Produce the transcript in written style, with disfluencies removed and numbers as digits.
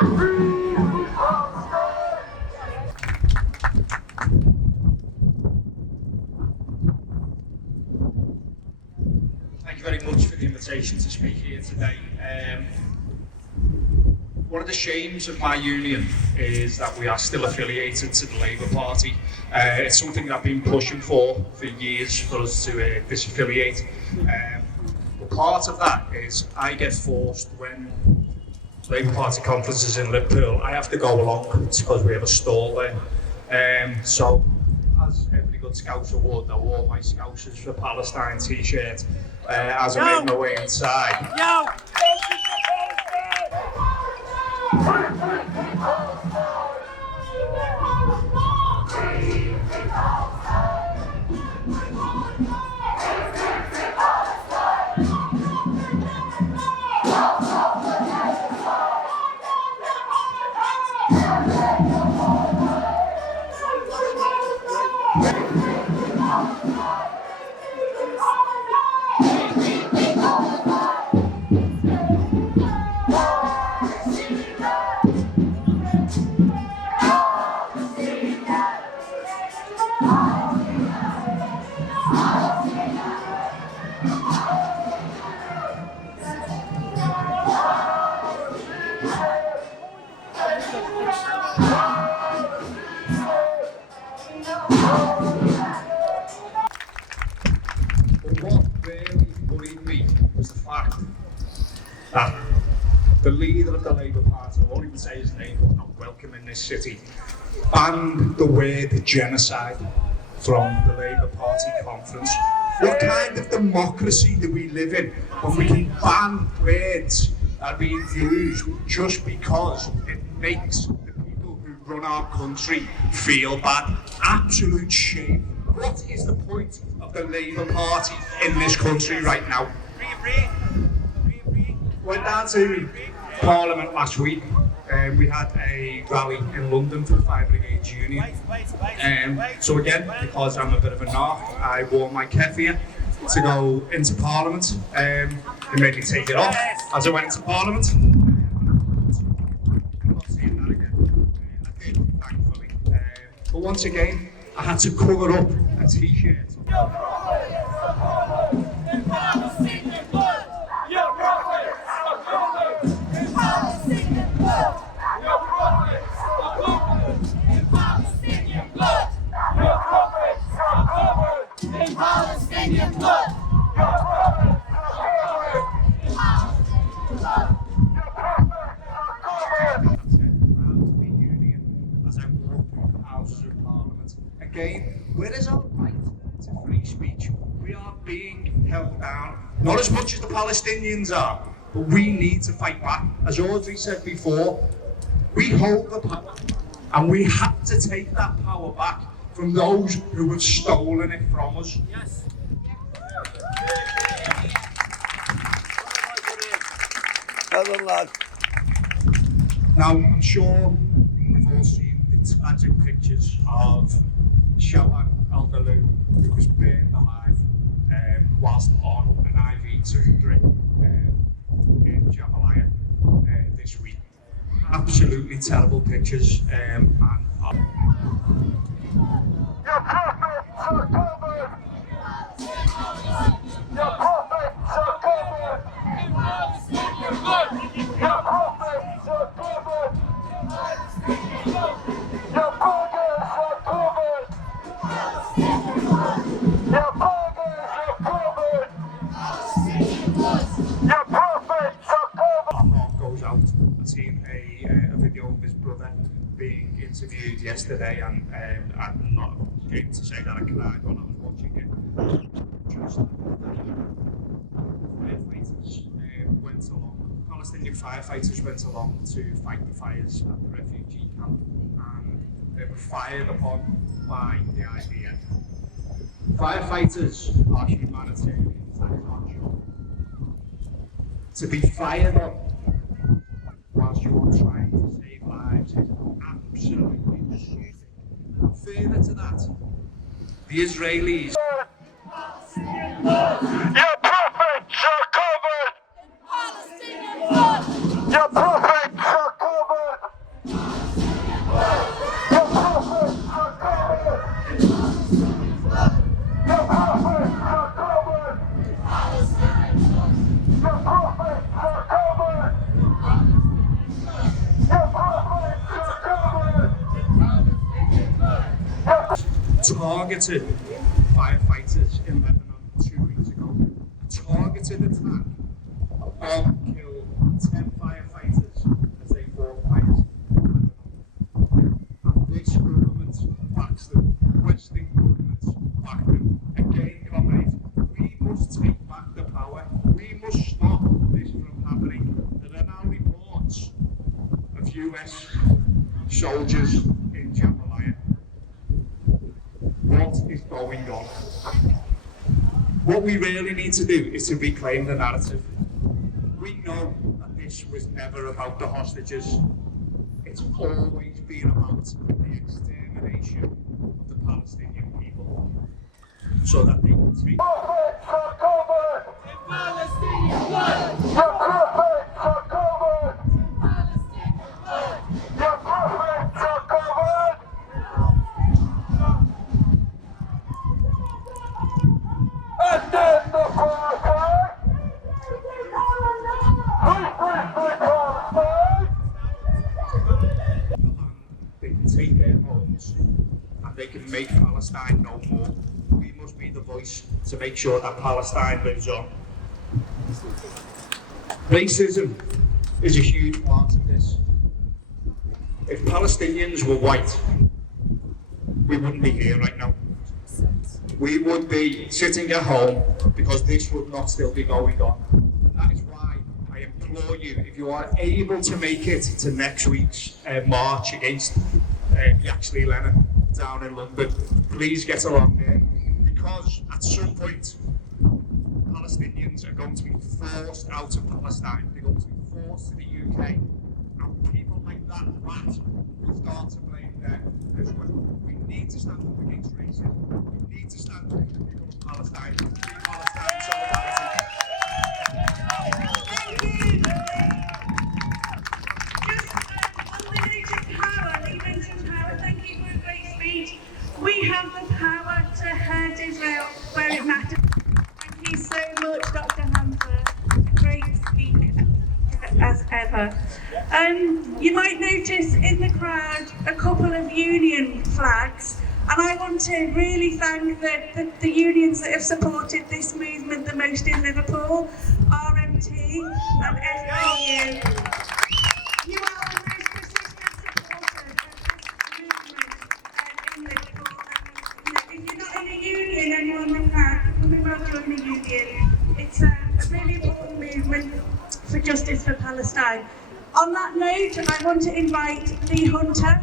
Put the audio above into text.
Thank you very much for the invitation to speak here today. One of the shames of my union is that we are still affiliated to the Labour Party. It's something that I've been pushing for years for us to disaffiliate. Part of that is I get forced when Labour Party conferences in Liverpool, I have to go along because we have a stall there. So, as every good Scouser would, I wore my Scousers for Palestine t-shirt as I made my way inside. That the leader of the Labour Party, I won't even say his name, but not welcome in this city, banned the word genocide from the Labour Party conference. What kind of democracy do we live in when we can ban words that are being used just because it makes the people who run our country feel bad? Absolute shame. What is the point of the Labour Party in this country right now? Went down to Parliament last week. We had a rally in London for the Fire Brigade Union. So again, because I'm a bit of a narc, I wore my keffiyeh to go into Parliament. They made me take it off as I went into Parliament. I'm not seeing that again. I did, thankfully. But once again, I had to cover up a t-shirt. Again, where is our right to free speech? We are being held down, not as much as the Palestinians are, but we need to fight back. As Audrey said before, we hold the power, and we have to take that power back from those who have stolen it from us. Yes. Well done, lad. Now, I'm sure we've all seen the tragic pictures of Shower Al-Dalou, who was burned alive whilst on an IV drip in Jabalaya this week. Absolutely terrible pictures. Your prophets are covered! Your prophets are covered! Your prophets are covered! Your burgers are covered! Your burgers are covered! Your prophets are covered! Our heart goes out. I've seen a video of his brother being interviewed yesterday, and I'm not going to say that I cried when I was watching it. Firefighters went along, Palestinian firefighters went along to fight the fires at the refugee camp, and they were fired upon by the IDF. Firefighters are humanitarians, that is our job. To be fired up whilst you're trying to save lives is absolutely stupid. And further to that, the Israelis. Your prophets are covered! Your prophets are covered! targeted firefighters in Lebanon 2 weeks ago. A targeted attack killed 10 firefighters as they fought fires in Lebanon. And this government backs them. Western governments back them. Again, comrades, we must take back the power. We must stop this from happening. There are now reports of US soldiers in Jambalaya. What is going on? What we really need to do is to reclaim the narrative. We know that this was never about the hostages. It's always been about the extermination of the Palestinian people so that they can take. Prophets are covered! Palestinian blood! Your prophets are covered! Palestinian blood! Your prophets are covered! And then the apartheid! Free Palestine! They can take their homes and they can make Palestine no more. We must be the voice to make sure that Palestine lives on. Racism is a huge part of this. If Palestinians were white, we wouldn't be here right now. We would be sitting at home because this would not still be going on. And that is why I implore you, if you are able to make it to next week's march against Yaxley Lennon down in London, please get along there. Because at some point, Palestinians are going to be forced out of Palestine. They're going to be forced to the UK. And people like that rat will start to blame them as well. We need to stand up against racism. We need to stand up for the people of Palestine. Free Palestine solidarity. Thank you. Just on the note of power, you mentioned power. Thank you for a great speech. We have the power to hurt Israel where it matters. Thank you so much, Dr. Hamza. Great speak as ever. You might notice in the crowd a couple of union flags. And I want to really thank the unions that have supported this movement the most in Liverpool, RMT and FPU. You are the most persistent supporters of this movement in Liverpool. And, if you're not in a union and you're on the crowd, you probably won't join a union. It's a really important movement for justice for Palestine. On that note, I want to invite Lee Hunter,